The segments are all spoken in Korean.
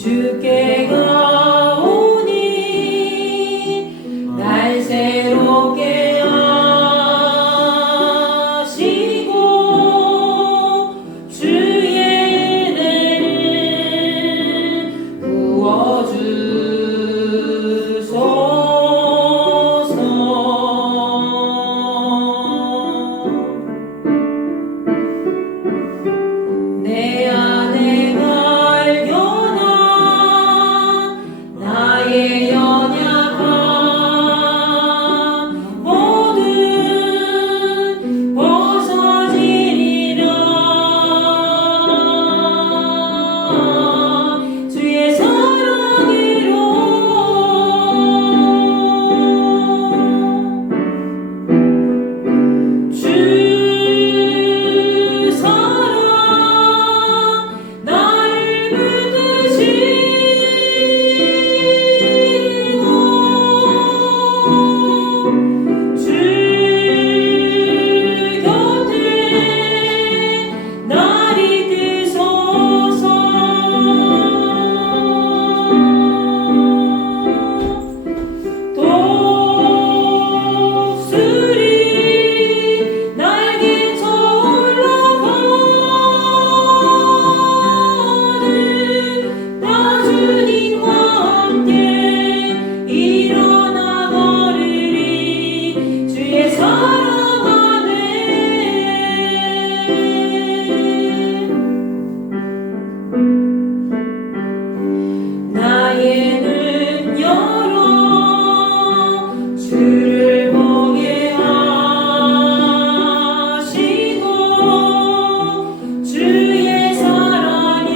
주께 가오니 날 새롭게 하시고 주의 은혜를 부어주소서. 내 안에 발견한 나의 연약함 모두 벗어지리라. 주의 사랑으로 주 사랑 나를 붙드시고 주 곁에 날 이끄소서. 독수리 날개쳐 올라가는 나 주님과 함께 일어나 걸으리. 주의 사랑 안에 나의 눈 열어 주를 보게 하시고 주의 사랑을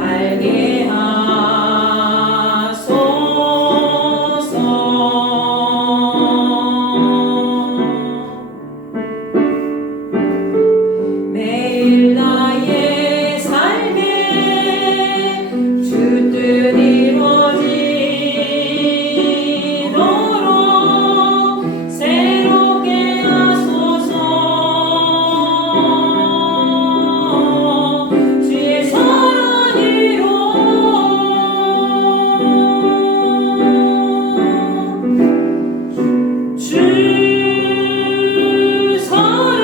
알게 하소서. 매일 나의 삶에 주 뜻 이루어지도록 새롭게 하소서. 주의 사랑으로 주 사랑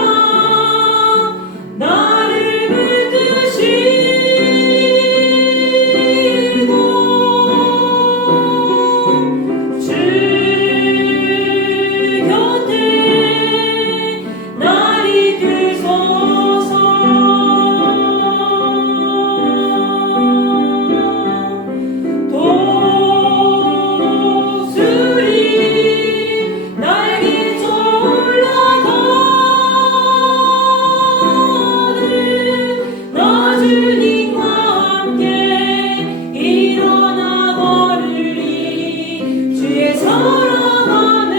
나를 붙드시고 주 곁에 날 이끄소서. 독수리 날개쳐 올라가는 나 주님과 함께 일어나 걸으리. 주의 사랑 안에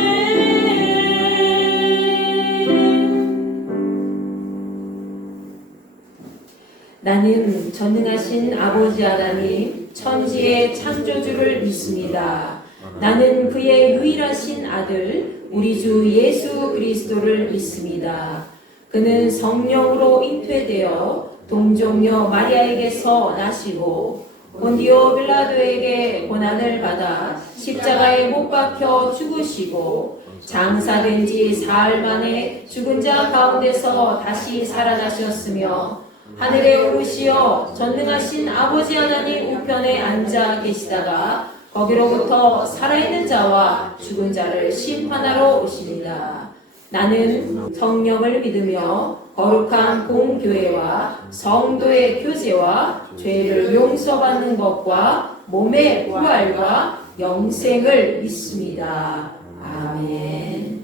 나는 전능하신 아버지 하나님 천지의 창조주를 믿습니다. 나는 그의 유일하신 아들 우리 주 예수 그리스도를 믿습니다. 그는 성령으로 잉태되어 동정녀 마리아에게서 나시고 본디오 빌라도에게 고난을 받아 십자가에 못 박혀 죽으시고 장사된 지 사흘 만에 죽은 자 가운데서 다시 살아나셨으며 하늘에 오르시어 전능하신 아버지 하나님 우편에 앉아 계시다가 거기로부터 살아있는 자와 죽은 자를 심판하러 오십니다. 나는 성령을 믿으며 거룩한 공교회와 성도의 교제와 죄를 용서받는 것과 몸의 부활과 영생을 믿습니다. 아멘.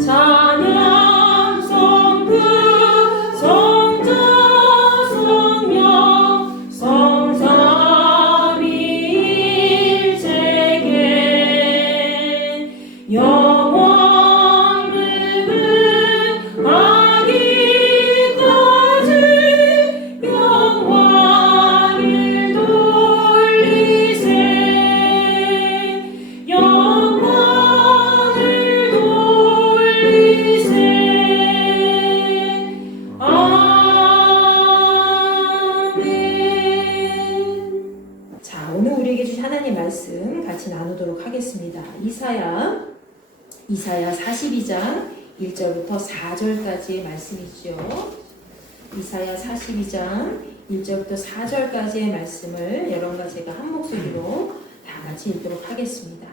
찬양 성부 성자 성령 성삼위일체계 영원 무궁하기까지 영광을 돌리세. 영광을 돌리세. 이사야 42장 1절부터 4절까지의 말씀이죠. 이사야 42장 1절부터 4절까지의 말씀을 여러분과 제가 한 목소리로 다 같이 읽도록 하겠습니다.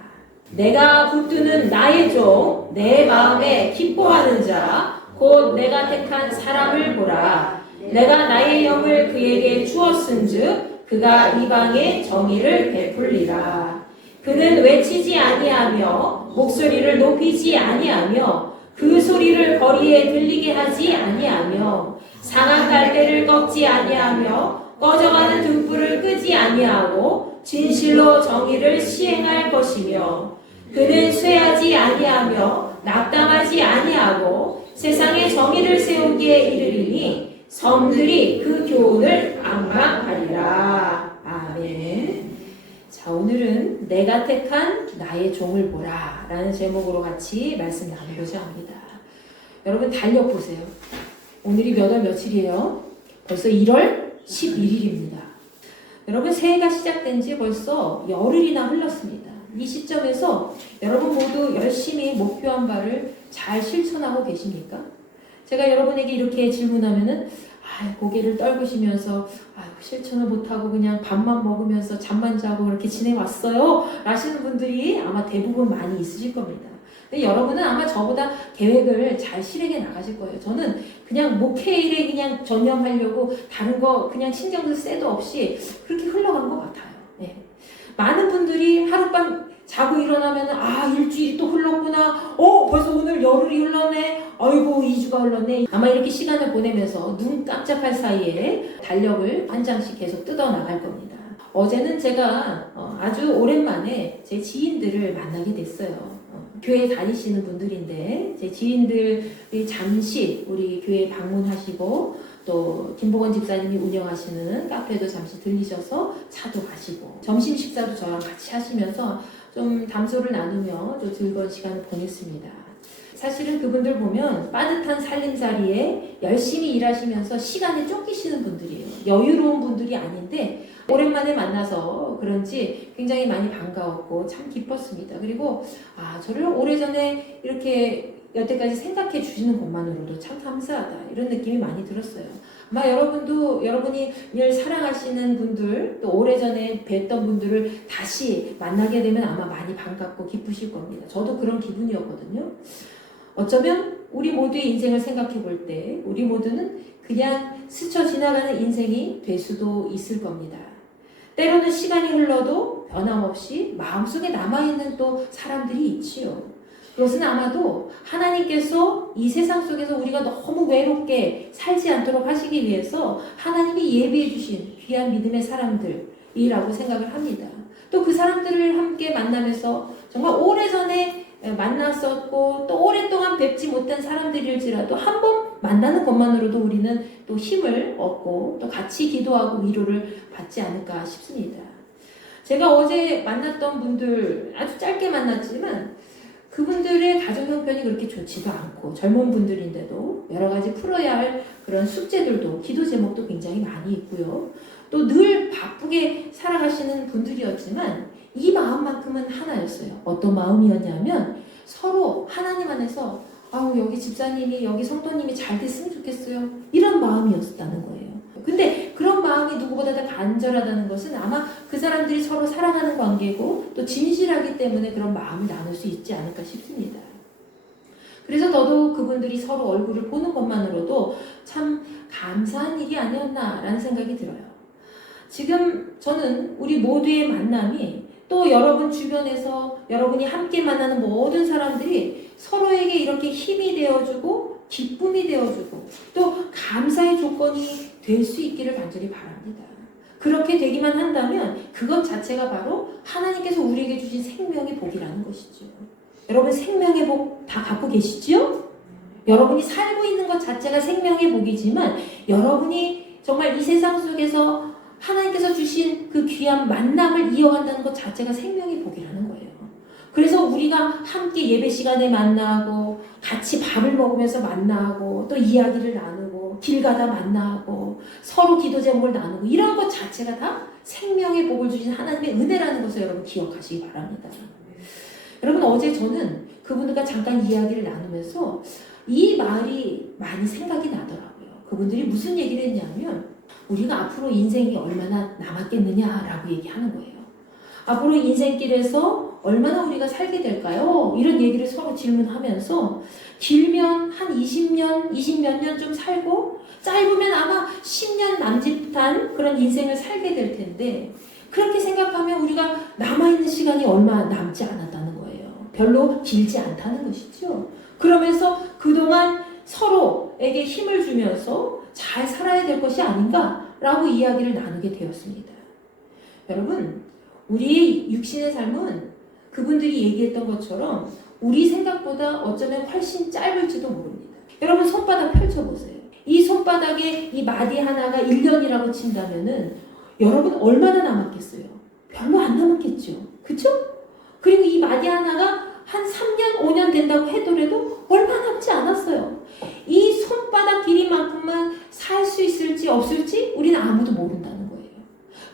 내가 붙드는 나의 종, 내 마음에 기뻐하는 자, 곧 내가 택한 사람을 보라. 내가 나의 영을 그에게 주었은즉 그가 이방에 정의를 베풀리라. 그는 외치지 아니하며 목소리를 높이지 아니하며 그 소리를 거리에 들리게 하지 아니하며 상한 갈대를 꺾지 아니하며 꺼져가는 등불을 끄지 아니하고 진실로 정의를 시행할 것이며 그는 쇠하지 아니하며 낙담하지 아니하고 세상에 정의를 세우기에 이르리니 섬들이 그 교훈을 앙망하리라. 아멘. 자, 오늘은 내가 택한 나의 종을 보라 라는 제목으로 같이 말씀 나누고자 합니다. 여러분 달력 보세요. 오늘이 몇 월 며칠이에요? 벌써 1월 11일입니다. 여러분 새해가 시작된 지 벌써 열흘이나 흘렀습니다. 이 시점에서 여러분 모두 열심히 목표한 바를 잘 실천하고 계십니까? 제가 여러분에게 이렇게 질문하면은 고개를 떨구시면서 실천을 못하고 그냥 밥만 먹으면서 잠만 자고 그렇게 지내왔어요 라시는 분들이 아마 대부분 많이 있으실 겁니다. 근데 여러분은 아마 저보다 계획을 잘 실행해 나가실 거예요. 저는 그냥 목회 일에 그냥 전념하려고 다른 거 그냥 신경도 쎄도 없이 그렇게 흘러간 것 같아요. 네. 많은 분들이 하룻밤 자고 일어나면 일주일이 또 흘렀구나. 벌써 오늘 열흘이 흘렀네. 아이고 2주가 흘렀네. 아마 이렇게 시간을 보내면서 눈 깜짝할 사이에 달력을 한 장씩 계속 뜯어 나갈 겁니다. 어제는 제가 아주 오랜만에 제 지인들을 만나게 됐어요. 교회 다니시는 분들인데 제 지인들이 잠시 우리 교회 방문하시고 또 김보건 집사님이 운영하시는 카페도 잠시 들리셔서 차도 마시고 점심 식사도 저랑 같이 하시면서 좀 담소를 나누며 좀 즐거운 시간을 보냈습니다. 사실은 그분들 보면 빠듯한 살림살이에 열심히 일하시면서 시간에 쫓기시는 분들이에요. 여유로운 분들이 아닌데 오랜만에 만나서 그런지 굉장히 많이 반가웠고 참 기뻤습니다. 그리고 저를 오래전에 이렇게 여태까지 생각해 주시는 것만으로도 참 감사하다 이런 느낌이 많이 들었어요. 아마 여러분도 여러분이 늘 사랑하시는 분들 또 오래전에 뵀던 분들을 다시 만나게 되면 아마 많이 반갑고 기쁘실 겁니다. 저도 그런 기분이었거든요. 어쩌면 우리 모두의 인생을 생각해 볼 때 우리 모두는 그냥 스쳐 지나가는 인생이 될 수도 있을 겁니다. 때로는 시간이 흘러도 변함없이 마음속에 남아있는 또 사람들이 있지요. 그것은 아마도 하나님께서 이 세상 속에서 우리가 너무 외롭게 살지 않도록 하시기 위해서 하나님이 예비해 주신 귀한 믿음의 사람들이라고 생각을 합니다. 또 그 사람들을 함께 만나면서 정말 오래전에 만났었고 또 오랫동안 뵙지 못한 사람들일지라도 한 번 만나는 것만으로도 우리는 또 힘을 얻고 또 같이 기도하고 위로를 받지 않을까 싶습니다. 제가 어제 만났던 분들 아주 짧게 만났지만 그분들의 가정 형편이 그렇게 좋지도 않고 젊은 분들인데도 여러 가지 풀어야 할 그런 숙제들도 기도 제목도 굉장히 많이 있고요. 또 늘 바쁘게 살아가시는 분들이었지만 이 마음만큼은 하나였어요. 어떤 마음이었냐면 서로 하나님 안에서 여기 집사님이 여기 성도님이 잘 됐으면 좋겠어요. 이런 마음이었다는 거예요. 근데 그런 마음이 누구보다 더 간절하다는 것은 아마 그 사람들이 서로 사랑하는 관계고 또 진실하기 때문에 그런 마음을 나눌 수 있지 않을까 싶습니다. 그래서 더더욱 그분들이 서로 얼굴을 보는 것만으로도 참 감사한 일이 아니었나라는 생각이 들어요. 지금 저는 우리 모두의 만남이 또 여러분 주변에서 여러분이 함께 만나는 모든 사람들이 서로에게 이렇게 힘이 되어주고 기쁨이 되어주고 또 감사의 조건이 될 수 있기를 간절히 바랍니다. 그렇게 되기만 한다면 그것 자체가 바로 하나님께서 우리에게 주신 생명의 복이라는 것이죠. 여러분 생명의 복 다 갖고 계시지요? 여러분이 살고 있는 것 자체가 생명의 복이지만 여러분이 정말 이 세상 속에서 하나님께서 주신 그 귀한 만남을 이어간다는 것 자체가 생명의 복이라는 거예요. 그래서 우리가 함께 예배 시간에 만나고 같이 밥을 먹으면서 만나고 또 이야기를 나누고 길 가다 만나고 서로 기도 제목을 나누고 이런 것 자체가 다 생명의 복을 주신 하나님의 은혜라는 것을 여러분 기억하시기 바랍니다. 여러분 어제 저는 그분들과 잠깐 이야기를 나누면서 이 말이 많이 생각이 나더라고요. 그분들이 무슨 얘기를 했냐면 우리가 앞으로 인생이 얼마나 남았겠느냐라고 얘기하는 거예요. 앞으로 인생길에서 얼마나 우리가 살게 될까요? 이런 얘기를 서로 질문하면서 길면 한 20년, 20몇 년 좀 살고 짧으면 아마 10년 남짓한 그런 인생을 살게 될 텐데 그렇게 생각하면 우리가 남아있는 시간이 얼마 남지 않았다는 거예요. 별로 길지 않다는 것이죠. 그러면서 그동안 서로에게 힘을 주면서 잘 살아야 될 것이 아닌가라고 이야기를 나누게 되었습니다. 여러분, 우리의 육신의 삶은 그분들이 얘기했던 것처럼 우리 생각보다 어쩌면 훨씬 짧을지도 모릅니다. 여러분 손바닥 펼쳐보세요. 이 손바닥에 이 마디 하나가 1년이라고 친다면은 여러분 얼마나 남았겠어요? 별로 안 남았겠죠. 그쵸? 그리고 이 마디 하나가 한 3년, 5년 된다고 해더라도 얼마 남지 않았어요. 이 손바닥 길이만큼만 살 수 있을지 없을지 우리는 아무도 모른다는 거예요.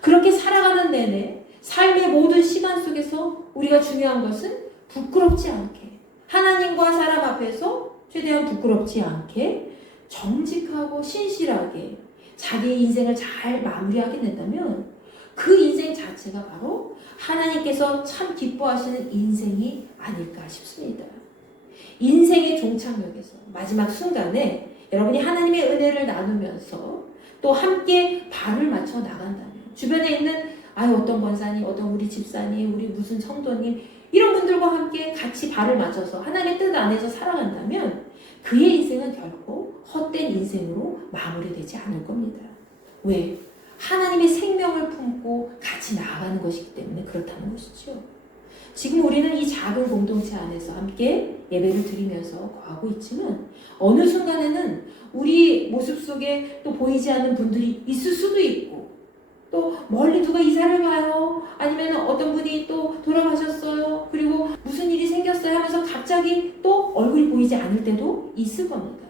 그렇게 살아가는 내내 삶의 모든 시간 속에서 우리가 중요한 것은 부끄럽지 않게 하나님과 사람 앞에서 최대한 부끄럽지 않게 정직하고 신실하게 자기의 인생을 잘 마무리하게 된다면 그 인생 자체가 바로 하나님께서 참 기뻐하시는 인생이 아닐까 싶습니다. 인생의 종착역에서 마지막 순간에 여러분이 하나님의 은혜를 나누면서 또 함께 발을 맞춰 나간다면 주변에 있는 어떤 권사님, 어떤 우리 집사님, 우리 무슨 성도님 이런 분들과 함께 같이 발을 맞춰서 하나님의 뜻 안에서 살아간다면 그의 인생은 결코 헛된 인생으로 마무리되지 않을 겁니다. 왜? 하나님의 생명을 품고 같이 나아가는 것이기 때문에 그렇다는 것이죠. 지금 우리는 이 작은 공동체 안에서 함께 예배를 드리면서 거하고 있지만 어느 순간에는 우리 모습 속에 또 보이지 않는 분들이 있을 수도 있고 또 멀리 누가 이사를 가요. 아니면 어떤 분이 또 돌아가셨어요. 그리고 무슨 일이 생겼어요 하면서 갑자기 또 얼굴이 보이지 않을 때도 있을 겁니다.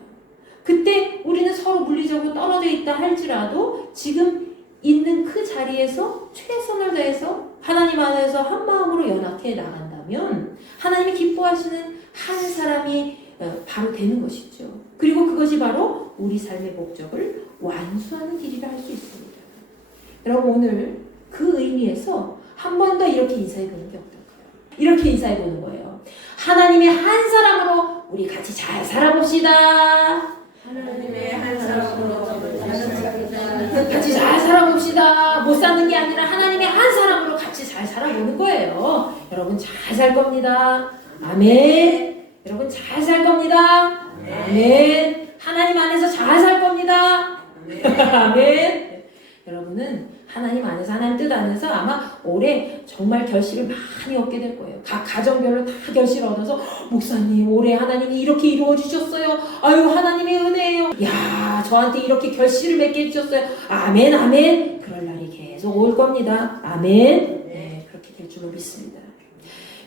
그때 우리는 서로 물리적으로 떨어져 있다 할지라도 지금 있는 그 자리에서 최선을 다해서 하나님 안에서 한 마음으로 연합해 나간다면 하나님이 기뻐하시는 한 사람이 바로 되는 것이죠. 그리고 그것이 바로 우리 삶의 목적을 완수하는 길이라 할 수 있습니다. 여러분 오늘 그 의미에서 한 번 더 이렇게 인사해보는 게 어떨까요? 이렇게 인사해보는 거예요. 하나님의 한 사람으로 우리 같이 잘 살아봅시다. 하나님의 한 사람으로 같이 잘 살아봅시다. 못 사는 게 아니라 하나님의 한 사람으로 같이 잘 살아보는 거예요. 여러분 잘 살 겁니다. 아멘. 여러분 잘 살 겁니다. 아멘. 하나님 안에서 잘 살 겁니다. 아멘. 여러분은 하나님 안에서 하나님 뜻 안에서 아마 올해 정말 결실을 많이 얻게 될 거예요. 각 가정별로 다 결실을 얻어서 목사님 올해 하나님이 이렇게 이루어 주셨어요. 아유 하나님의 은혜예요. 야 저한테 이렇게 결실을 맺게 해주셨어요. 아멘 아멘. 그럴 날이 계속 올 겁니다. 아멘. 네 그렇게 될 줄로 믿습니다.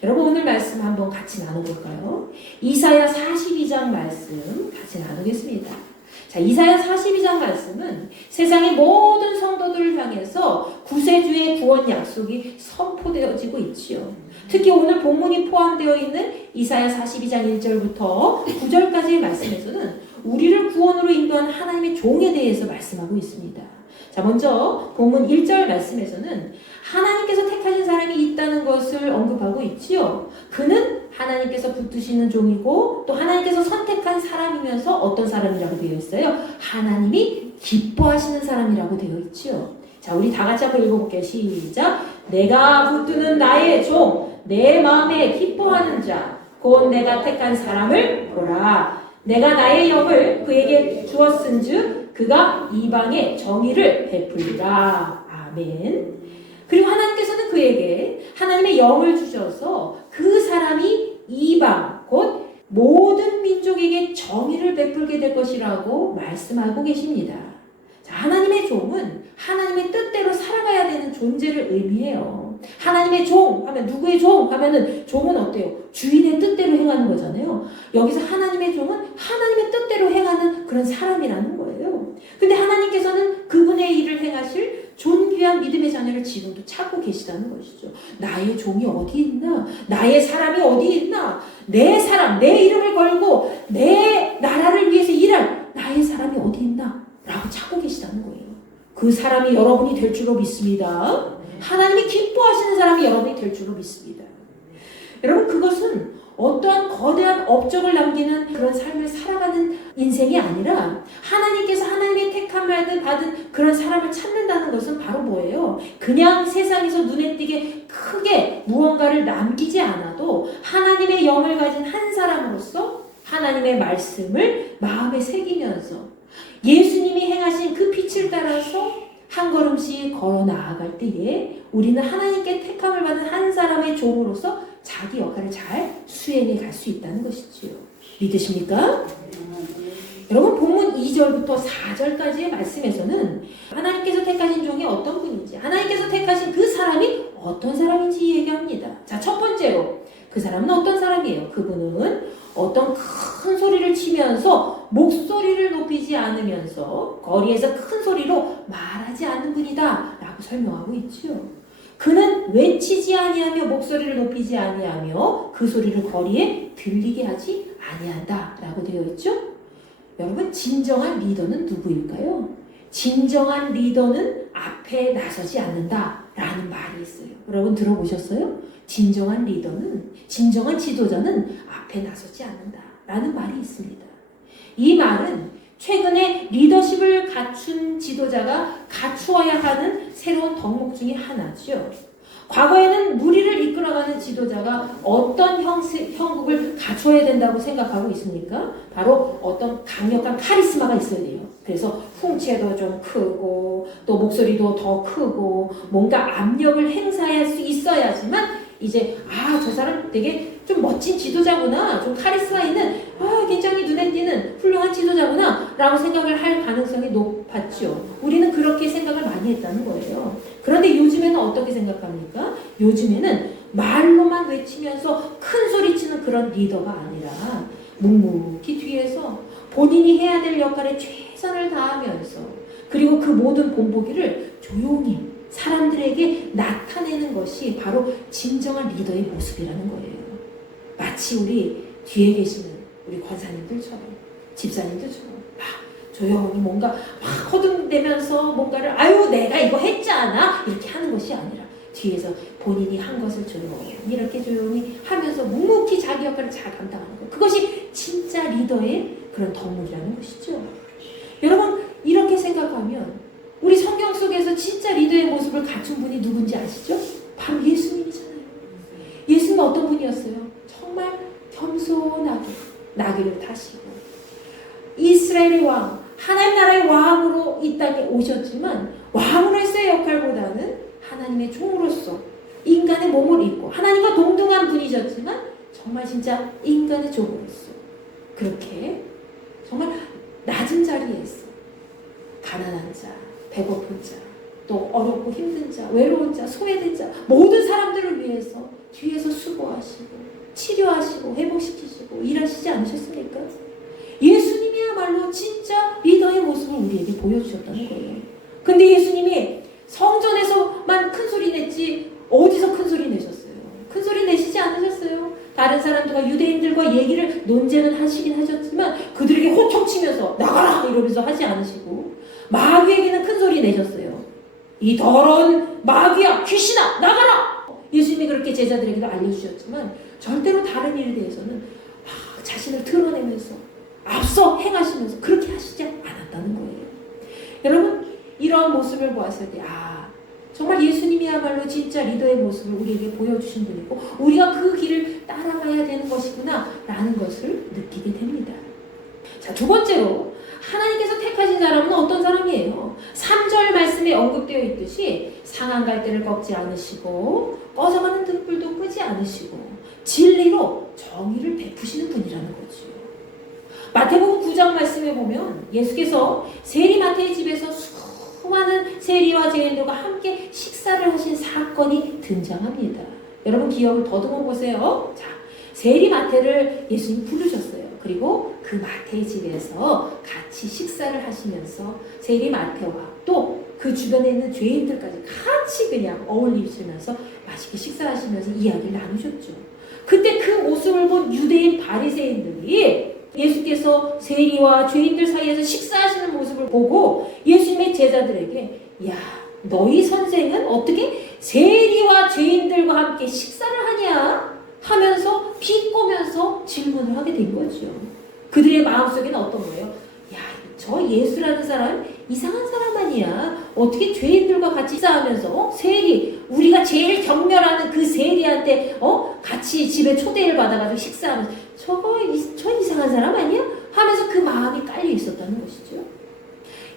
여러분 오늘 말씀 한번 같이 나눠볼까요? 이사야 42장 말씀 같이 나누겠습니다. 자, 이사야 42장 말씀은 세상의 모든 성도들을 향해서 구세주의 구원 약속이 선포되어지고 있지요. 특히 오늘 본문이 포함되어 있는 이사야 42장 1절부터 9절까지의 말씀에서는 우리를 구원으로 인도한 하나님의 종에 대해서 말씀하고 있습니다. 자, 먼저 본문 1절 말씀에서는 하나님께서 택하신 사람이 있다는 것을 언급하고 있지요. 그는 하나님께서 붙드시는 종이고 또 하나님께서 선택한 사람이면서 어떤 사람이라고 되어 있어요? 하나님이 기뻐하시는 사람이라고 되어 있지요. 자, 우리 다 같이 한번 읽어볼게요. 시작. 내가 붙드는 나의 종, 내 마음에 기뻐하는 자, 곧 내가 택한 사람을 보라. 내가 나의 영을 그에게 주었은즉 그가 이방에 정의를 베풀리라. 아멘. 그리고 하나님께서는 그에게 하나님의 영을 주셔서 그 사람이 이방 곧 모든 민족에게 정의를 베풀게 될 것이라고 말씀하고 계십니다. 자, 하나님의 종은 하나님의 뜻대로 살아가야 되는 존재를 의미해요. 하나님의 종 하면 누구의 종 하면은 종은 어때요? 주인의 뜻대로 행하는 거잖아요. 여기서 하나님의 종은 하나님의 뜻대로 행하는 그런 사람이라는 거예요. 근데 하나님께서는 그분의 일을 행하실 존귀 귀한 믿음의 자녀를 지금도 찾고 계시다는 것이죠. 나의 종이 어디 있나? 나의 사람이 어디 있나? 내 사람, 내 이름을 걸고 내 나라를 위해서 일할 나의 사람이 어디 있나? 라고 찾고 계시다는 거예요. 그 사람이 여러분이 될 줄로 믿습니다. 하나님이 기뻐하시는 사람이 여러분이 될 줄로 믿습니다. 여러분, 그것은 어떠한 거대한 업적을 남기는 그런 삶을 살아가는 인생이 아니라 하나님께서 하나님의 택함을 받은 그런 사람을 찾는다는 것은 바로 뭐예요? 그냥 세상에서 눈에 띄게 크게 무언가를 남기지 않아도 하나님의 영을 가진 한 사람으로서 하나님의 말씀을 마음에 새기면서 예수님이 행하신 그 빛을 따라서 한 걸음씩 걸어 나아갈 때에 우리는 하나님께 택함을 받은 한 사람의 종으로서 자기 역할을 잘 수행해 갈 수 있다는 것이지요. 믿으십니까? 여러분, 본문 2절부터 4절까지의 말씀에서는 하나님께서 택하신 종이 어떤 분인지, 하나님께서 택하신 그 사람이 어떤 사람인지 얘기합니다. 자, 첫 번째로 그 사람은 어떤 사람이에요? 그분은 어떤 큰 소리를 치면서 목소리를 높이지 않으면서 거리에서 큰 소리로 말하지 않는 분이다 라고 설명하고 있죠. 그는 외치지 아니하며 목소리를 높이지 아니하며 그 소리를 거리에 들리게 하지 아니한다 라고 되어 있죠. 여러분, 진정한 리더는 누구일까요? 진정한 리더는 앞에 나서지 않는다 라는 말이 있어요. 여러분 들어보셨어요? 진정한 리더는, 진정한 지도자는 앞에 나서지 않는다 라는 말이 있습니다. 이 말은 최근에 리더십을 갖춘 지도자가 갖추어야 하는 새로운 덕목 중에 하나죠. 과거에는 무리를 이끌어가는 지도자가 어떤 형국을 갖춰야 된다고 생각하고 있습니까? 바로 어떤 강력한 카리스마가 있어야 돼요. 그래서 풍채도 좀 크고 또 목소리도 더 크고 뭔가 압력을 행사할 수 있어야지만 이제 저 사람 되게 좀 멋진 지도자구나, 좀 카리스마 있는 굉장히 눈에 띄는 훌륭한 지도자구나 라고 생각을 할 가능성이 높았죠. 우리는 그렇게 생각을 많이 했다는 거예요. 그런데 요즘에는 어떻게 생각합니까? 요즘에는 말로만 외치면서 큰 소리치는 그런 리더가 아니라 묵묵히 뒤에서 본인이 해야 될 역할에 최선을 다하면서 그리고 그 모든 본보기를 조용히 사람들에게 나타내는 것이 바로 진정한 리더의 모습이라는 거예요. 마치 우리 뒤에 계시는 우리 권사님들처럼, 집사님들처럼 막 조용히 뭔가 막 허둥대면서 뭔가를 내가 이거 했잖아 이렇게 하는 것이 아니라 뒤에서 본인이 한 것을 조용히 이렇게 조용히 하면서 묵묵히 자기 역할을 잘 감당하는 것, 그것이 진짜 리더의 그런 덕목이라는 것이죠. 여러분, 이렇게 생각하면 우리 성경 속에서 진짜 리더의 모습을 갖춘 분이 누군지 아시죠? 바로 예수님이잖아요. 예수님은 어떤 분이었어요? 정말 겸손하게 나귀를 타시고 이스라엘의 왕, 하나님 나라의 왕으로 이 땅에 오셨지만 왕으로서의 역할보다는 하나님의 종으로서 인간의 몸을 입고 하나님과 동등한 분이셨지만 정말 진짜 인간의 종으로서 그렇게 정말 낮은 자리에서 가난한 자, 배고픈 자, 또 어렵고 힘든 자, 외로운 자, 소외된 자, 모든 사람들을 위해서 뒤에서 수고하시고 치료하시고 회복시키시고 일하시지 않으셨습니까? 예수님이야말로 진짜 리더의 모습을 우리에게 보여주셨다는 거예요. 근데 예수님이 성전에서만 큰 소리 냈지 어디서 큰 소리 내셨어요? 큰 소리 내시지 않으셨어요. 다른 사람들과 유대인들과 얘기를 논쟁은 하시긴 하셨지만 그들에게 호통치면서 나가라 이러면서 하지 않으시고 마귀에게는 큰 소리 내셨어요. 이 더러운 마귀야, 귀신아, 나가라! 예수님이 그렇게 제자들에게도 알려주셨지만 절대로 다른 일에 대해서는 자신을 드러내면서 앞서 행하시면서 그렇게 하시지 않았다는 거예요. 여러분, 이런 모습을 보았을 때 정말 예수님이야말로 진짜 리더의 모습을 우리에게 보여주신 분이고 우리가 그 길을 따라가야 되는 것이구나 라는 것을 느끼게 됩니다. 자, 두 번째로 하나님께서 택하신 사람은 어떤 사람이에요? 3절 말씀에 언급되어 있듯이 상한 갈대를 꺾지 않으시고 꺼져가는 등불도 끄지 않으시고 진리로 정의를 베푸시는 분이라는 거죠. 마태복음 9장 말씀에 보면 예수께서 세리마태의 집에서 수많은 세리와 죄인들과 함께 식사를 하신 사건이 등장합니다. 여러분 기억을 더듬어 보세요. 자, 세리마태를 예수님 부르셨어요. 그리고 그 마태의 집에서 같이 식사를 하시면서 세리마태와 또 그 주변에 있는 죄인들까지 같이 그냥 어울리시면서 맛있게 식사하시면서 이야기를 나누셨죠. 그때 그 모습을 본 유대인 바리새인들이 예수께서 세리와 죄인들 사이에서 식사하시는 모습을 보고 예수님의 제자들에게 야, 너희 선생은 어떻게 세리와 죄인들과 함께 식사를 하냐? 하면서 비꼬면서 질문을 하게 된 거죠. 그들의 마음속에는 어떤 거예요? 야, 저 예수라는 사람 이상한 사람 아니야. 어떻게 죄인들과 같이 식사하면서 세리, 우리가 제일 경멸하는 그 세리한테 같이 집에 초대를 받아가지고 식사하면서 저 이상한 사람 아니야? 하면서 그 마음이 깔려 있었다는 것이죠.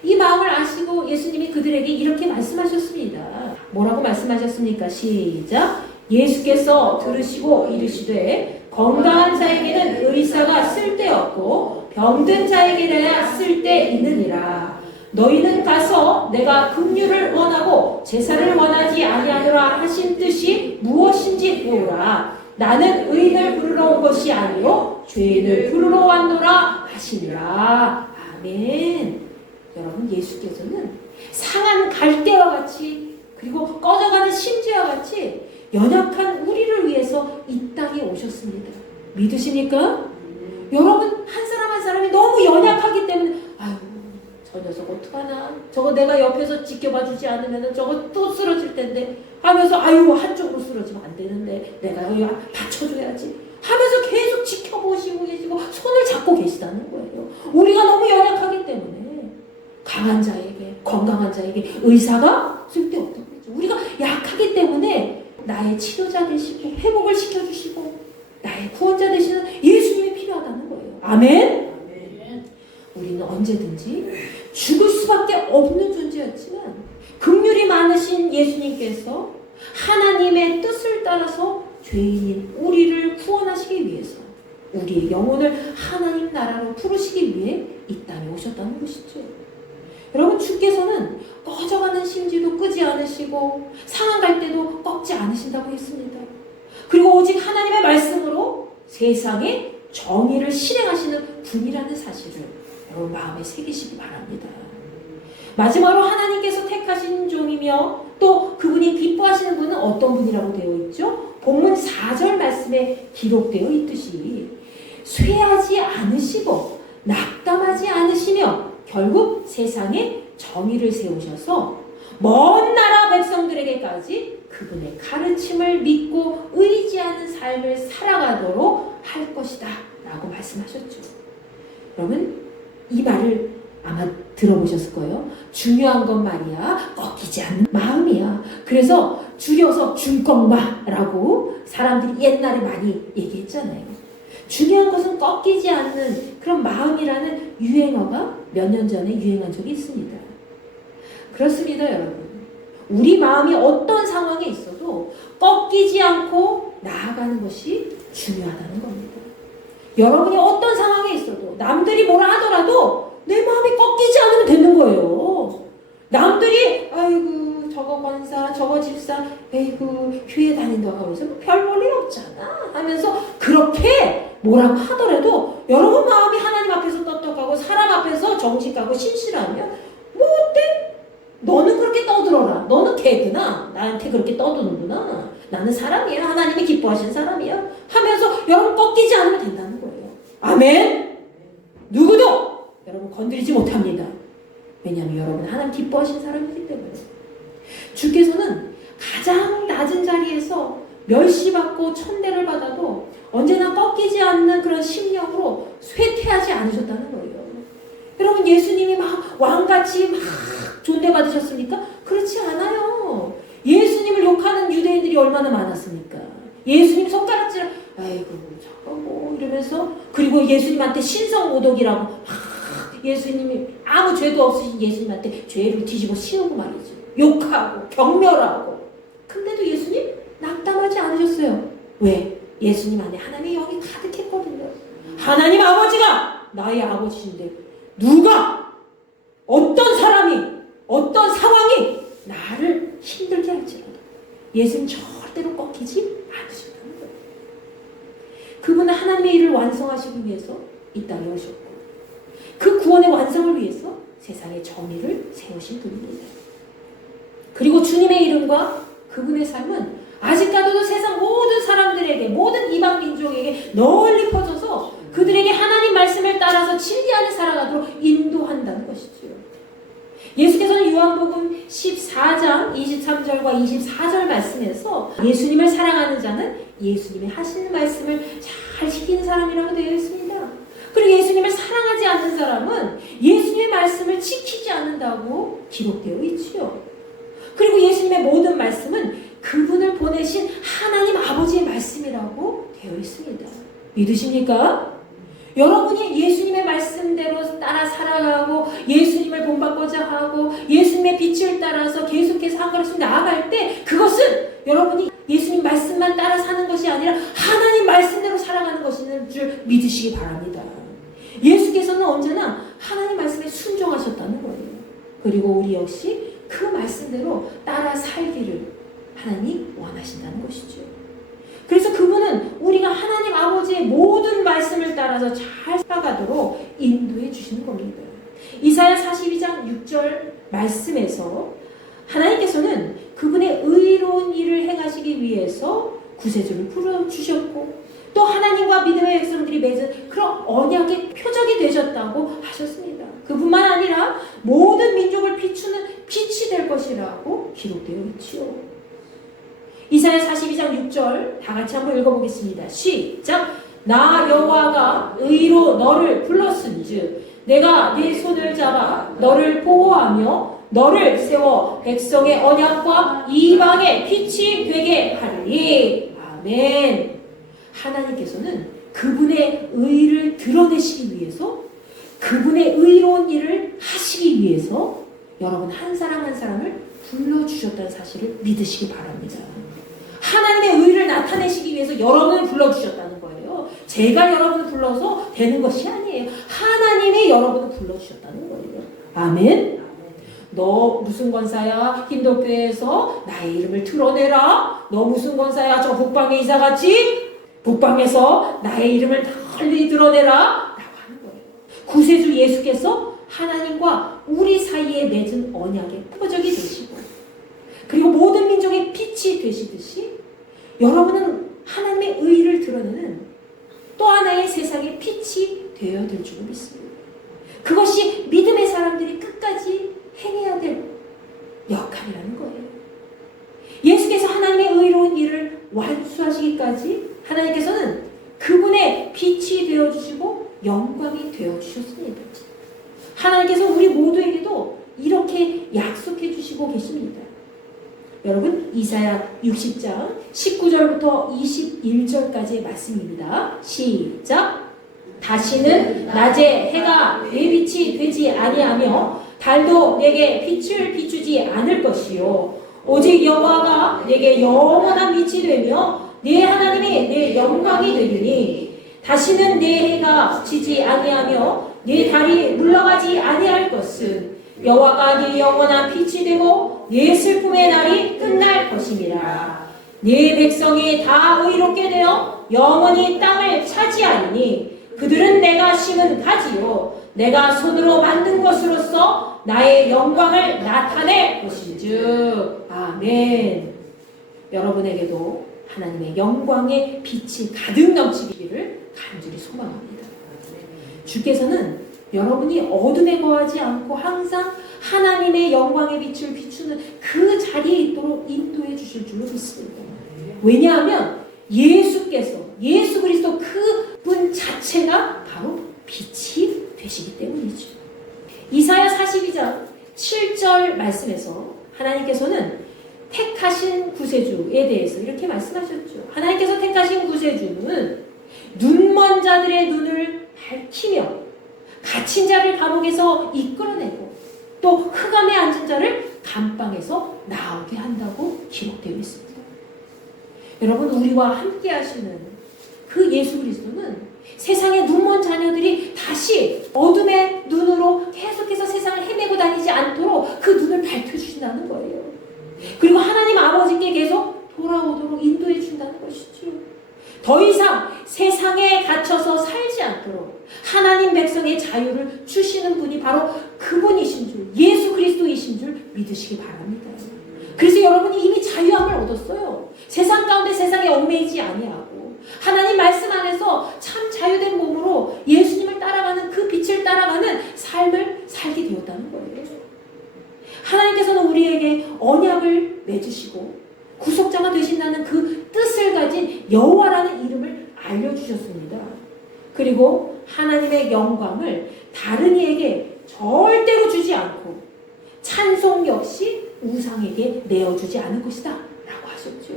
이 마음을 아시고 예수님이 그들에게 이렇게 말씀하셨습니다. 뭐라고 말씀하셨습니까? 시작. 예수께서 들으시고 이르시되 건강한 자에게는 의사가 쓸데없고 병든 자에게는 쓸데있느니라. 너희는 가서 내가 긍휼을 원하고 제사를 원하지 아니하노라 하신 뜻이 무엇인지 보라. 나는 의인을 부르러 온 것이 아니요 죄인을 부르러 왔노라 하시니라. 아멘. 여러분, 예수께서는 상한 갈대와 같이 그리고 꺼져가는 심지와 같이 연약한 우리를 위해서 이 땅에 오셨습니다. 믿으십니까? 여러분, 한 사람 한 사람이 너무 연약하기 때문에 아유, 저 녀석 어떡하나, 저거 내가 옆에서 지켜봐 주지 않으면 저거 또 쓰러질 텐데 하면서 아유, 한쪽으로 쓰러지면 안 되는데 내가 여기 받쳐줘야지 하면서 계속 지켜보시고 계시고 손을 잡고 계시다는 거예요. 우리가 너무 연약하기 때문에 강한 자에게, 건강한 자에게 의사가 쓸데없다고 그러죠. 우리가 약하기 때문에 나의 치료자 되시고 회복을 시켜주시고 나의 구원자 되시는 예수님이 필요하다는 거예요. 아멘? 우리는 언제든지 죽을 수밖에 없는 존재였지만 긍휼이 많으신 예수님께서 하나님의 뜻을 따라서 죄인인 우리를 구원하시기 위해서 우리의 영혼을 하나님 나라로 부르시기 위해 이 땅에 오셨다는 것이죠. 여러분, 주께서는 꺼져가는 심지도 끄지 않으시고 상한 갈 때도 꺾지 않으신다고 했습니다. 그리고 오직 하나님의 말씀으로 세상에 정의를 실행하시는 분이라는 사실을 여러분 마음에 새기시기 바랍니다. 마지막으로 하나님께서 택하신 종이며 또 그분이 기뻐하시는 분은 어떤 분이라고 되어 있죠? 본문 4절 말씀에 기록되어 있듯이 쇠하지 않으시고 낙담하지 않으시며 결국 세상에 정의를 세우셔서 먼 나라 백성들에게까지 그분의 가르침을 믿고 의지하는 삶을 살아가도록 할 것이다 라고 말씀하셨죠. 여러분, 이 말을 아마 들어보셨을 거예요. 중요한 건 말이야 꺾이지 않는 마음이야. 그래서 줄여서 줄꺽마라고 사람들이 옛날에 많이 얘기했잖아요. 중요한 것은 꺾이지 않는 그런 마음이라는 유행어가 몇 년 전에 유행한 적이 있습니다. 그렇습니다, 여러분. 우리 마음이 어떤 상황에 있어도 꺾이지 않고 나아가는 것이 중요하다는 겁니다. 여러분이 어떤 상황에 있어도 남들이 뭐라 하더라도 내 마음이 꺾이지 않으면 되는 거예요. 남들이 아이고 저거 권사 저거 집사 에이구 교회 다닌다고 하면서 별 볼 일 없잖아 하면서 그렇게 뭐라고 하더라도 여러분 마음이 하나님 앞에서 떳떳하고 사람 앞에서 정직하고 신실하면 뭐 어때? 너는 그렇게 떠들어라. 너는 개구나. 나한테 그렇게 떠드는구나. 나는 사람이야. 하나님이 기뻐하시는 사람이야. 하면서 여러분 꺾이지 않으면 된다는 거예요. 아멘. 누구도 여러분 건드리지 못합니다. 왜냐하면 여러분 하나님 기뻐하시는 사람이기 때문에. 주께서는 가장 낮은 자리에서 멸시받고 천대를 받아도 언제나 꺾이지 않는 그런 심령으로 쇠퇴하지 않으셨다는 거예요. 여러분 예수님이 막 왕같이 막 존대받으셨습니까? 그렇지 않아요. 예수님을 욕하는 유대인들이 얼마나 많았습니까? 예수님 손가락질 아이고 저거 뭐 이러면서 그리고 예수님한테 신성모독이라고 예수님이 아무 죄도 없으신 예수님한테 죄를 뒤집어 씌우고 말이죠. 욕하고 경멸하고 근데도 예수님 낙담하지 않으셨어요. 왜? 예수님 안에 하나님의 영이 가득했거든요. 하나님 아버지가 나의 아버지인데 누가 어떤 사람이 어떤 상황이 나를 힘들게 할지라도 예수님 절대로 꺾이지 않으신다는 거예요. 그분은 하나님의 일을 완성하시기 위해서 이 땅에 오셨고 그 구원의 완성을 위해서 세상에 정의를 세우신 분입니다. 그리고 주님의 이름과 그분의 삶은 아직까지도 세상 모든 사람들에게, 모든 이방 민족에게 널리 퍼져서 그들에게 하나님 말씀을 따라서 진리 안에 살아가도록 인도한다는 것이지요. 예수께서는 요한복음 14장 23절과 24절 말씀에서 예수님을 사랑하는 자는 예수님이 하시는 말씀을 잘 지키는 사람이라고 되어 있습니다. 그리고 예수님을 사랑하지 않는 사람은 예수님의 말씀을 지키지 않는다고 기록되어 있지요. 그리고 예수님의 모든 말씀은 그분을 보내신 하나님 아버지의 말씀이라고 되어 있습니다. 믿으십니까? 여러분이 예수님의 말씀대로 따라 살아가고 예수님을 본받고자 하고 예수님의 빛을 따라서 계속해서 한 걸음씩 나아갈 때 그것은 여러분이 예수님 말씀만 따라 사는 것이 아니라 하나님 말씀대로 살아가는 것인 줄 믿으시기 바랍니다. 예수께서는 언제나 하나님 말씀에 순종하셨다는 거예요. 그리고 우리 역시 그 말씀대로 따라 살기를 하나님이 원하신다는 것이죠. 그래서 그분은 우리가 하나님 아버지의 모든 말씀을 따라서 잘 살아가도록 인도해 주시는 겁니다. 이사야 42장 6절 말씀에서 하나님께서는 그분의 의로운 일을 행하시기 위해서 구세주를 풀어주셨고 또 하나님과 믿음의 백성들이 맺은 그런 언약의 표적이 되셨다고 하셨습니다. 그뿐만 아니라 모든 민족을 비추는 빛이 될 것이라고 기록되어 있지요. 이사야 42장 6절 다 같이 한번 읽어보겠습니다. 시작! 나 여호와가 의로 너를 불렀은즉 내가 네 손을 잡아 너를 보호하며 너를 세워 백성의 언약과 이방의 빛이 되게 하리니. 아멘. 하나님께서는 그분의 의를 드러내시기 위해서 그분의 의로운 일을 하시기 위해서 여러분 한 사람 한 사람을 불러주셨다는 사실을 믿으시기 바랍니다. 하나님의 의를 나타내시기 위해서 여러분을 불러주셨다는 거예요. 제가 여러분을 불러서 되는 것이 아니에요. 하나님이 여러분을 불러주셨다는 거예요. 아멘. 너 무슨 권사야? 힌도교회에서 나의 이름을 드러내라. 너 무슨 권사야? 저 북방에 이사갔지? 북방에서 나의 이름을 널리 드러내라. 라고 하는 거예요. 구세주 예수께서 하나님과 우리 사이에 맺은 언약의 표적이 되시고 그리고 모든 민족의 빛이 되시듯이 여러분은 하나님의 의를 드러내는 또 하나의 세상의 빛이 되어야 될 줄 믿습니다. 그것이 믿음의 사람들이 끝까지 행해야 될 역할이라는 거예요. 예수께서 하나님의 의로운 일을 완수하시기까지 하나님께서는 그분의 빛이 되어주시고 영광이 되어주셨습니다. 하나님께서 우리 모두에게도 이렇게 약속해 주시고 계십니다. 여러분 이사야 60장 19절부터 21절까지의 말씀입니다. 시작! 다시는 낮에 해가 내 빛이 되지 아니하며 달도 내게 빛을 비추지 않을 것이요 오직 여호와가 내게 영원한 빛이 되며 내 하나님이 내 영광이 되리니 다시는 내 해가 지지 아니하며 내 달이 물러가지 아니할 것은 여호와가 네 영원한 빛이 되고 네 슬픔의 날이 끝날 것임이라. 네 백성이 다 의롭게 되어 영원히 땅을 차지하리니 그들은 내가 심은 가지요 내가 손으로 만든 것으로서 나의 영광을 나타낼 것인즉. 아멘. 여러분에게도 하나님의 영광의 빛이 가득 넘치기를 간절히 소망합니다. 주께서는 여러분이 어둠에 거하지 않고 항상 하나님의 영광의 빛을 비추는 그 자리에 있도록 인도해 주실 줄로 믿습니다. 왜냐하면 예수께서 예수 그리스도 그분 자체가 바로 빛이 되시기 때문이죠. 이사야 42장 7절 말씀에서 하나님께서는 택하신 구세주에 대해서 이렇게 말씀하셨죠. 하나님께서 택하신 구세주는 눈먼 자들의 눈을 밝히며 갇힌 자를 감옥에서 이끌어내고 또 흑암에 앉은 자를 감방에서 나오게 한다고 기록되어 있습니다. 여러분 우리와 함께 하시는 그 예수 그리스도는 세상의 눈먼 자녀들이 다시 어둠의 눈으로 계속해서 세상을 헤매고 다니지 않도록 그 눈을 밝혀주신다는 거예요. 그리고 하나님 아버지께 계속 돌아오도록 인도해 준다는 것이죠. 더 이상 세상에 갇혀서 살지 않도록 하나님 백성의 자유를 주시는 분이 바로 그분이신 줄, 예수 그리스도이신 줄 믿으시기 믿으시기 바랍니다. 그래서 여러분이 이미 자유함을 얻었어요. 세상 가운데 세상에 얽매이지 아니하고 하나님 말씀 안에서 참 자유된 몸으로 예수님을 따라가는 그 빛을 따라가는 삶을 살게 되었다는 거예요. 하나님께서는 우리에게 언약을 맺으시고 구속자가 되신다는 그 뜻을 가진 여호와라는 이름을 알려주셨습니다. 그리고 하나님의 영광을 다른 이에게 절대로 주지 않고 찬송 역시 우상에게 내어주지 않을 것이다 라고 하셨죠.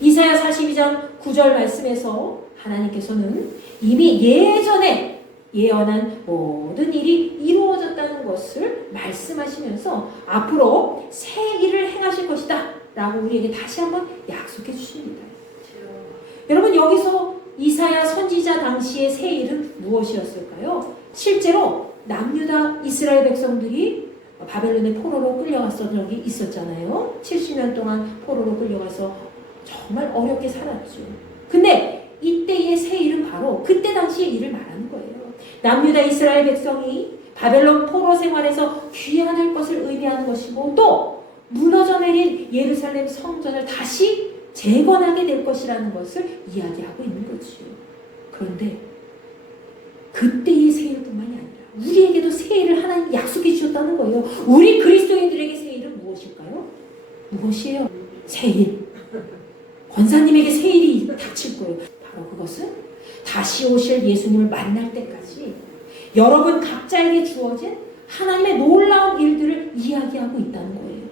이사야 42장 9절 말씀에서 하나님께서는 이미 예전에 예언한 모든 일이 이루어졌다는 것을 말씀하시면서 앞으로 새 일을 행하실 것이다 라고 우리에게 다시 한번 약속해 주십니다. 여러분, 여기서 이사야 선지자 당시의 새 일은 무엇이었을까요? 실제로 남유다 이스라엘 백성들이 바벨론의 포로로 끌려갔던 적이 있었잖아요. 70년 동안 포로로 끌려가서 정말 어렵게 살았죠. 근데 이때의 새 일은 바로 그때 당시의 일을 말하는 거예요. 남유다 이스라엘 백성이 바벨론 포로 생활에서 귀환할 것을 의미하는 것이고 또 무너져 내린 예루살렘 성전을 다시 재건하게 될 것이라는 것을 이야기하고 있는 거죠. 그런데 그때의 새 일뿐만이 아니라 우리에게도 새 일을 하나님 약속해 주셨다는 거예요. 우리 그리스도인들에게 새 일은 무엇일까요? 무엇이에요? 새 일. 권사님에게 새 일이 닥칠 거예요. 바로 그것은 다시 오실 예수님을 만날 때까지 여러분 각자에게 주어진 하나님의 놀라운 일들을 이야기하고 있다는 거예요.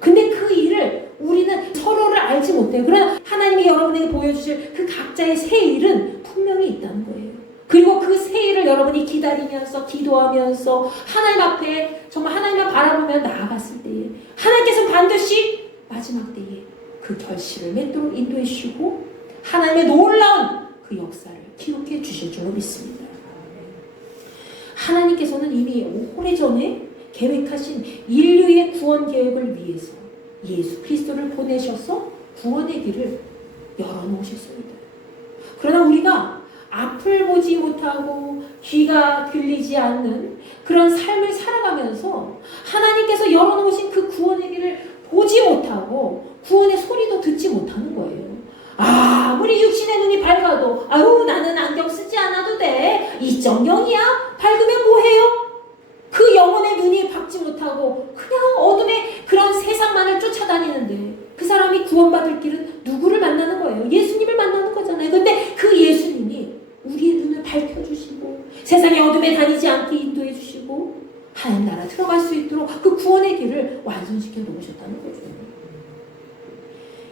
근데 그 일을 우리는 서로를 알지 못해요. 그러나 하나님이 여러분에게 보여주실 그 각자의 새 일은 분명히 있다는 거예요. 그리고 그 새 일을 여러분이 기다리면서 기도하면서 하나님 앞에 정말 하나님을 바라보며 나아갔을 때에 하나님께서 반드시 마지막 때에 그 결실을 맺도록 인도해 주시고 하나님의 놀라운 그 역사를 기록해 주실 줄로 믿습니다. 하나님께서는 이미 오래전에 계획하신 인류의 구원 계획을 위해서 예수 그리스도를 보내셔서 구원의 길을 열어놓으셨습니다. 그러나 우리가 앞을 보지 못하고 귀가 들리지 않는 그런 삶을 살아가면서 하나님께서 열어놓으신 그 구원의 길을 보지 못하고 구원의 소리도 듣지 못하는 거예요. 아무리 육신의 눈이 밝아도 아유 나는 안경 쓰지 않아도 돼. 이정경이야? 밝으면 뭐해요? 그 영혼의 눈이 밝지 못하고 그냥 어둠의 그런 세상만을 쫓아다니는데 그 사람이 구원받을 길은 누구를 만나는 거예요? 예수님을 만나는 거잖아요. 근데 그 예수님이 우리의 눈을 밝혀주시고 세상의 어둠에 다니지 않게 인도해 주시고 하나님 나라 들어갈 수 있도록 그 구원의 길을 완성시켜 놓으셨다는 거죠.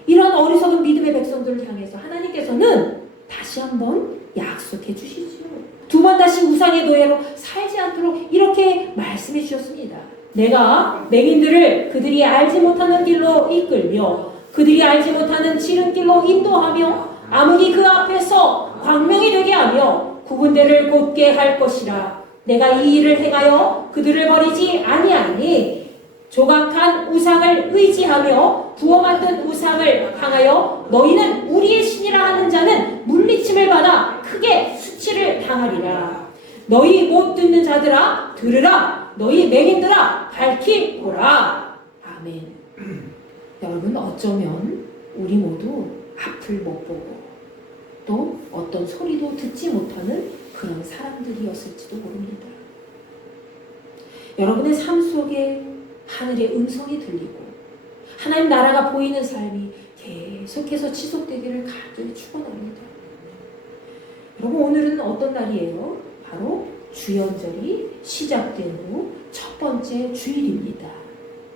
이런 어리석은 믿음의 백성들을 향해서 하나님께서는 다시 한번 약속해 주시죠. 두 번 다시 우상의 노예로 살지 않도록 이렇게 말씀해 주셨습니다. 내가 맹인들을 그들이 알지 못하는 길로 이끌며 그들이 알지 못하는 지름길로 인도하며 암흑이 그 앞에서 광명이 되게 하며 구분대를 곧게 할 것이라. 내가 이 일을 행하여 그들을 버리지 아니하니 조각한 우상을 의지하며 부어 만든 우상을 향하여 너희는 우리의 신이라 하는 자는 물리침을 받아 크게 수치를 당하리라. 너희 못 듣는 자들아 들으라. 너희 맹인들아 밝히 보라. 아멘. 여러분, 어쩌면 우리 모두 앞을 못 보고 또 어떤 소리도 듣지 못하는 그런 사람들이었을지도 모릅니다. 여러분의 삶 속에 하늘의 음성이 들리고 하나님 나라가 보이는 삶이 계속해서 지속되기를 간절히 축원합니다. 여러분, 오늘은 어떤 날이에요? 바로 주연절이 시작된 후 첫 번째 주일입니다.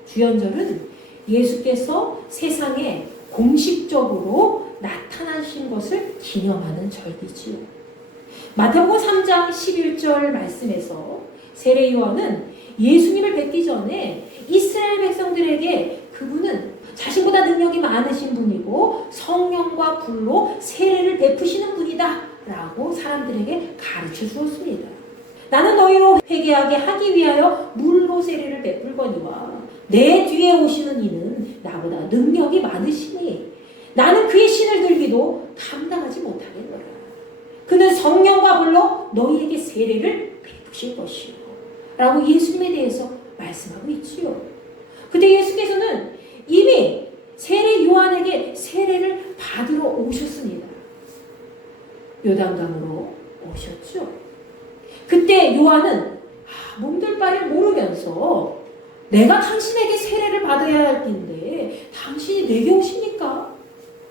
주연절은 예수께서 세상에 공식적으로 나타나신 것을 기념하는 절기지요. 마태복음 3장 11절 말씀에서 세례 요한은 예수님을 뵙기 전에 이스라엘 백성들에게 그분은 자신보다 능력이 많으신 분이고 성령과 불로 세례를 베푸시는 분이다 라고 사람들에게 가르쳐 주었습니다. 나는 너희로 회개하게 하기 위하여 물로 세례를 베풀거니와 내 뒤에 오시는 이는 나보다 능력이 많으시니 나는 그의 신을 들기도 감당하지 못하겠노라. 그는 성령과 불로 너희에게 세례를 베푸실 것이요 라고 예수님에 대해서 말씀하고 있지요. 근데 예수께서는 이미 세례 요한에게 세례를 받으러 오셨습니다. 요단강으로 오셨죠. 그때 요한은 몸둘 바를 모르면서 내가 당신에게 세례를 받아야 할 텐데 당신이 내게 오십니까?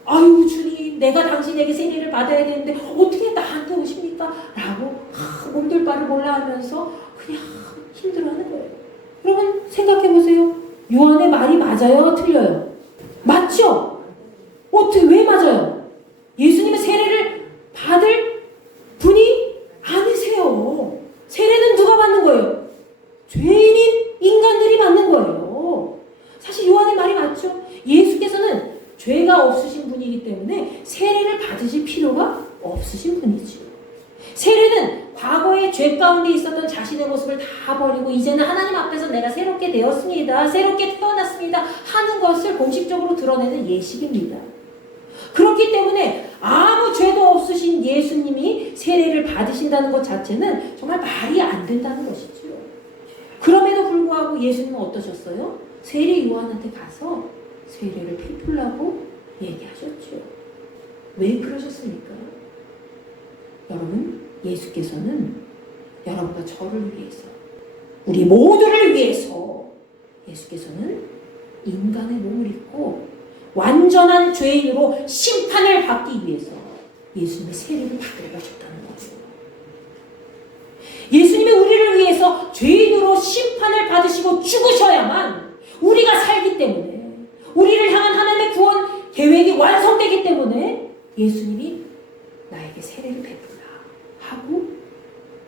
아유 주님, 내가 당신에게 세례를 받아야 되는데 어떻게 나한테 오십니까? 라고 몸둘 바를 몰라 하면서 그냥 힘들어하는 거예요. 여러분 생각해 보세요. 요한의 말이 맞아요? 틀려요? 맞죠? 어떻게, 왜 맞아요? 예수님의 세례를 받을 분이 아니세요. 세례는 누가 받는 거예요? 죄인인 인간들이 받는 거예요. 사실 요한의 말이 맞죠? 예수께서는 죄가 없으신 분이기 때문에 세례를 받으실 필요가 없으신 분이죠. 세례는 과거의 죄 가운데 있었던 자신의 모습을 다 버리고 이제는 하나님 앞에서 내가 새롭게 되었습니다, 새롭게 태어났습니다 하는 것을 공식적으로 드러내는 예식입니다. 그렇기 때문에 아무 죄도 없으신 예수님이 세례를 받으신다는 것 자체는 정말 말이 안 된다는 것이죠. 그럼에도 불구하고 예수님은 어떠셨어요? 세례 요한한테 가서 세례를 베풀라고 얘기하셨죠. 왜 그러셨습니까? 여러분, 예수께서는 여러분과 저를 위해서, 우리 모두를 위해서 예수께서는 인간의 몸을 입고 완전한 죄인으로 심판을 받기 위해서 예수님의 세례를 받으러 오셨다는 거예요. 예수님이 우리를 위해서 죄인으로 심판을 받으시고 죽으셔야만 우리가 살기 때문에, 우리를 향한 하나님의 구원 계획이 완성되기 때문에 예수님이 나에게 세례를 베풀라 하고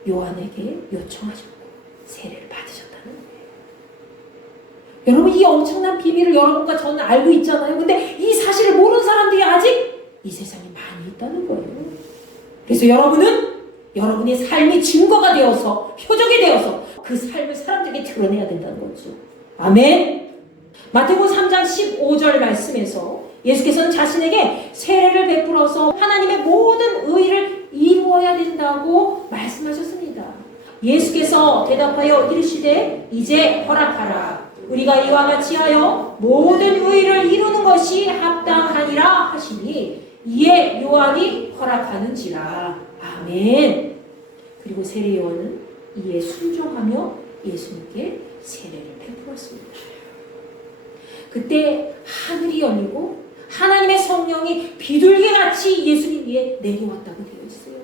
요한에게 요청하셨고 세례를 받으셨다는 거예요. 여러분, 이 엄청난 비밀을 여러분과 저는 알고 있잖아요. 근데 이 사실을 모르는 사람들이 아직 이 세상에 많이 있다는 거예요. 그래서 여러분은 여러분의 삶이 증거가 되어서, 표적이 되어서 그 삶을 사람들에게 드러내야 된다는 거죠. 아멘. 마태복음 3장 15절 말씀에서 예수께서는 자신에게 세례를 베풀어서 하나님의 모든 의를 이루어야 된다고 말씀하셨습니다. 예수께서 대답하여 이르시되 이제 허락하라. 우리가 이와 같이 하여 모든 의를 이루는 것이 합당하니라 하시니 이에 요한이 허락하는지라. 아멘. 그리고 세례 요한은 이에 순종하며 예수님께 세례를 베풀었습니다. 그때 하늘이 열리고 하나님의 성령이 비둘기같이 예수님 위에 내려왔다고 되어 있어요.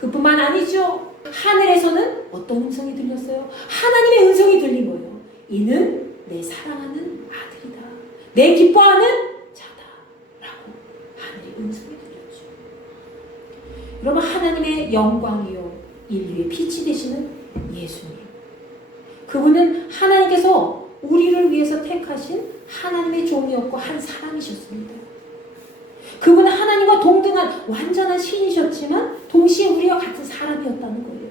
그뿐만 아니죠. 하늘에서는 어떤 음성이 들렸어요? 하나님의 음성이 들린 거예요. 이는 내 사랑하는 아들이다, 내 기뻐하는 자다 라고 하늘의 음성이 들렸죠. 여러분, 하나님의 영광이요 인류의 빛이 되시는 예수님, 그분은 하나님께서 우리를 위해서 택하신 하나님의 종이었고 한 사람이셨습니다. 그분은 하나님과 동등한 완전한 신이셨지만 동시에 우리와 같은 사람이었다는 거예요.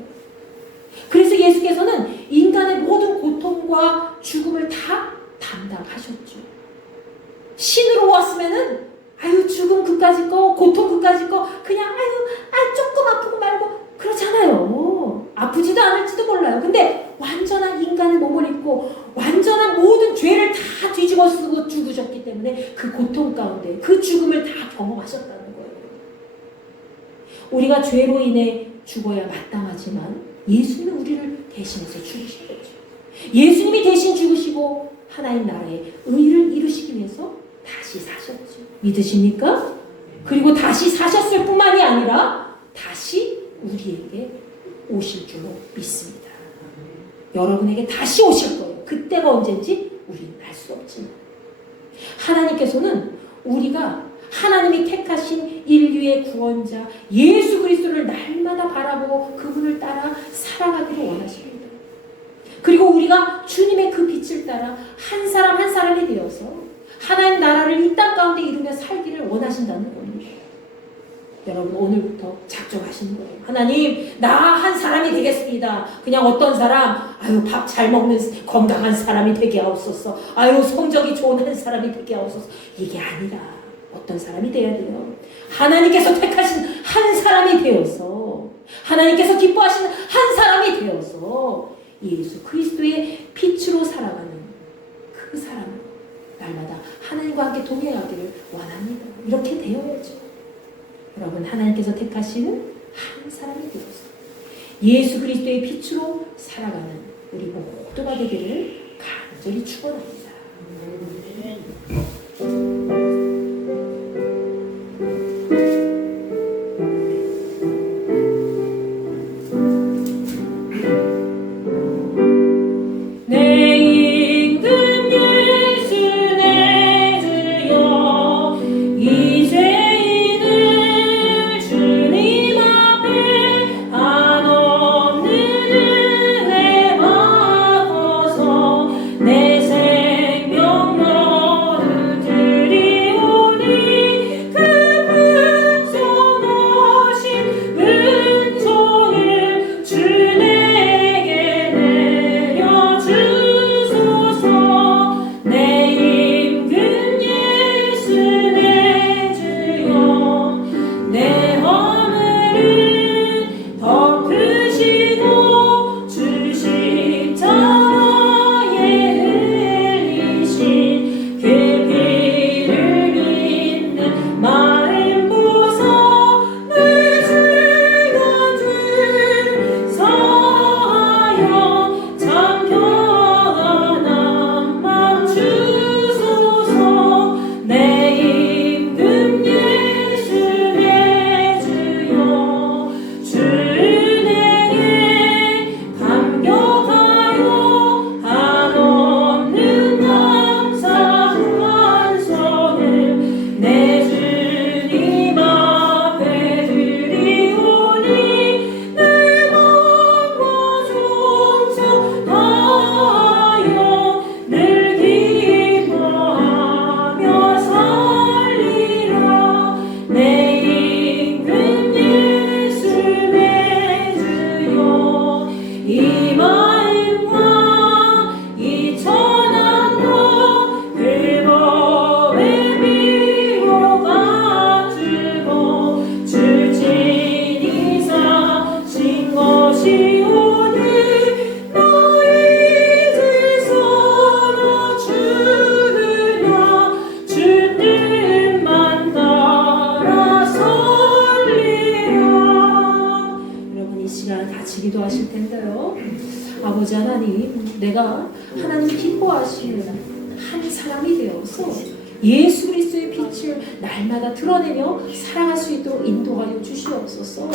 그래서 예수께서는 인간의 모든 고통과 죽음을 다 담당하셨죠. 신으로 왔으면은 아유 죽음 그까짓 거, 고통 그까짓 거 그냥 조금 아프고 말고 그렇잖아요. 아프지도 않을지도 몰라요. 근데 완전한 인간의 몸을 입고 완전한 모든 죄를 다 뒤집어 쓰고 죽으셨기 때문에 그 고통 가운데 그 죽음을 다 경험하셨다는 거예요. 우리가 죄로 인해 죽어야 마땅하지만 예수님은 우리를 대신해서 죽으신 거죠. 예수님이 대신 죽으시고 하나님 나라의 의를 이루시기 위해서 다시 사셨죠. 믿으십니까? 그리고 다시 사셨을 뿐만이 아니라 다시 우리에게 오실 줄로 믿습니다. 여러분에게 다시 오실 거예요. 그때가 언제인지 우리는 알 수 없지만 하나님께서는 우리가 하나님이 택하신 인류의 구원자 예수 그리스도를 날마다 바라보고 그분을 따라 살아가기를 원하십니다. 그리고 우리가 주님의 그 빛을 따라 한 사람 한 사람이 되어서 하나님 나라를 이 땅 가운데 이루며 살기를 원하신다는 겁니다. 여러분, 오늘부터 작정하시는 거예요. 하나님, 나 한 사람이 되겠습니다. 그냥 어떤 사람, 밥 잘 먹는 건강한 사람이 되게 하옵소서. 성적이 좋은 한 사람이 되게 하옵소서. 이게 아니라 어떤 사람이 돼야 돼요? 하나님께서 택하신 한 사람이 되어서, 하나님께서 기뻐하시는 한 사람이 되어서 예수 그리스도의 빛으로 살아가는 그 사람을 날마다 하나님과 함께 동행하기를 원합니다. 이렇게 되어야죠. 여러분, 하나님께서 택하시는 한 사람이 되어서 예수 그리스도의 빛으로 살아가는 우리 모두가 되기를 간절히 축원합니다. 기도하실 텐데요. 아버지 하나님, 내가 하나님 기뻐하시는 한 사람이 되어서 예수 그리스도의 빛을 날마다 드러내며 살아갈 수 있도록 인도하여 주시옵소서.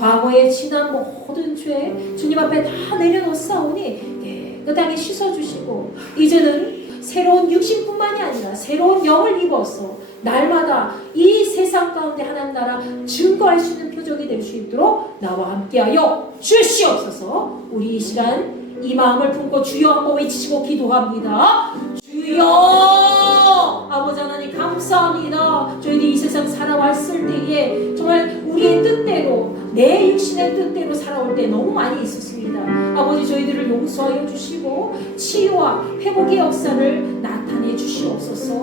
과거에 지난 모든 죄 주님 앞에 다 내려놓사오니 깨끗하게 씻어주시고 이제는 새로운 육신뿐만이 아니라 새로운 영을 입어서 날마다 이 세상 가운데 하나님 나라 증거할 수 있는 표적이 될 수 있도록 나와 함께하여 주시옵소서. 우리 이 시간 이 마음을 품고 주여 한번 외치시고 기도합니다. 주여! 아버지 하나님 감사합니다. 저희들이 이 세상 살아왔을 때에 정말 우리의 뜻대로 내 육신의 뜻대로 살아올 때 너무 많이 있었습니다. 아버지 저희들을 용서하여 주시고 치유와 회복의 역사를 나타내 주시옵소서.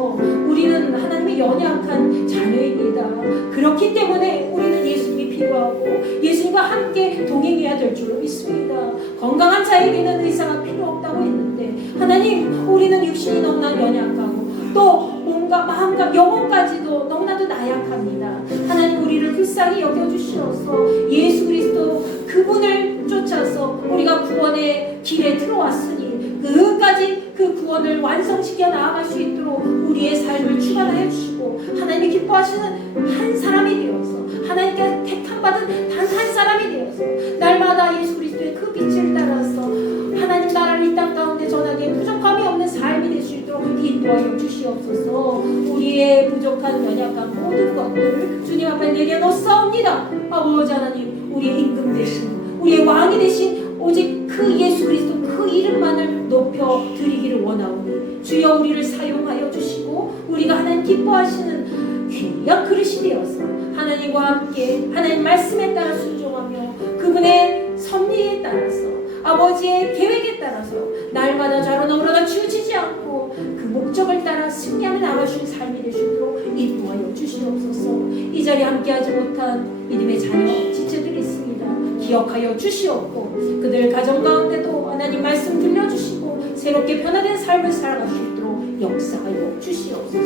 우리는 하나님의 연약한 자녀입니다. 그렇기 때문에 우리는 예수님이 필요하고 예수님과 함께 동행해야 될 줄로 믿습니다. 건강한 자에게는 의사가 필요 없다고 했는데 하나님 우리는 육신이 너무나 연약하고 또 몸과 마음과 영혼까지도 너무나도 나약합니다. 하나님 우리를 불쌍히 여겨주시어서 예수 그리스도 그분을 쫓아서 우리가 구원의 길에 들어왔으니 끝까지 그 구원을 완성시켜 나아갈 수 있도록 우리의 삶을 주관하여 주시고 하나님이 기뻐하시는 한 사람이 되어서 하나님께 택함받은 단 한 사람이 되어서 날마다 예수 그리스도의 그 빛을 따라서 하나님 나라를 이 땅 가운데 전하기에 부족함이 없는 삶이 될 수 있도록 인도하여 주시옵소서. 우리의 부족한 연약한 모든 것들을 주님 앞에 내려놓사옵니다. 아버지 하나님 우리의 임금 되신 우리의 왕이 되신 오직 그 예수 그리스도 그 이름만을 높여 드리기를 원하오니 주여 우리를 사용하여 주시고 우리가 하나님 기뻐하시는 귀한 그릇이 되어서 하나님과 함께 하나님 말씀에 따라 순종하며 그분의 섭리에 따라서 아버지의 계획에 따라서 날마다 좌로나 우로나 치우치지 않고 그 목적을 따라 승리하며 나아가시는 삶이 될 수 있도록 인도하여 주시옵소서. 이 자리에 함께하지 못한 믿음의 자녀 지체들이 있습니다. 기억하여 주시옵고 그들 가정 가운데도 하나님 말씀 들려주시고 새롭게 변화된 삶을 살아갈 수 있도록 역사하여 주시옵소서.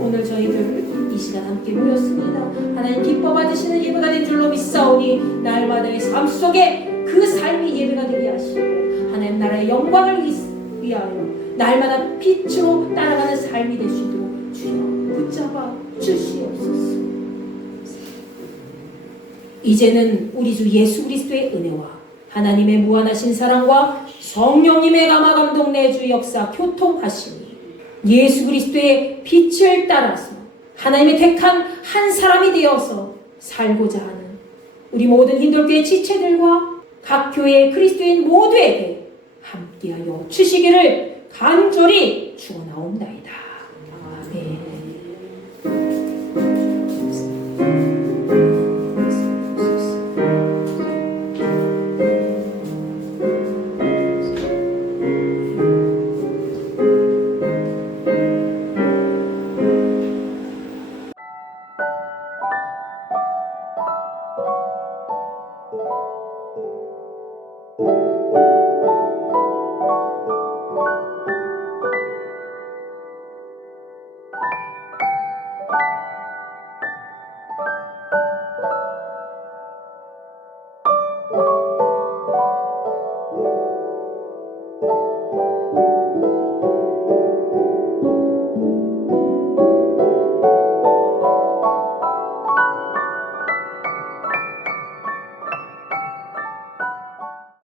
오늘 저희들 이 시간 함께 모였습니다. 하나님 기뻐 받으시는 예배가 된 줄로 믿사오니 날마다의 삶 속에 그 삶이 예배가 되게 하시고 하나님 나라의 영광을 위하여 날마다 빛으로 따라가는 삶이 되시도록 주여 붙잡아 주시옵소서. 이제는 우리 주 예수 그리스도의 은혜와 하나님의 무한하신 사랑과 성령님의 감화 감동 내주 역사 교통하시니 예수 그리스도의 빛을 따라서 하나님의 택한 한 사람이 되어서 살고자 하는 우리 모든 hin돌교회 지체들과 각 교회의 그리스도인 모두에게 함께하여 주시기를 간절히 축원하옵나이다. 아멘.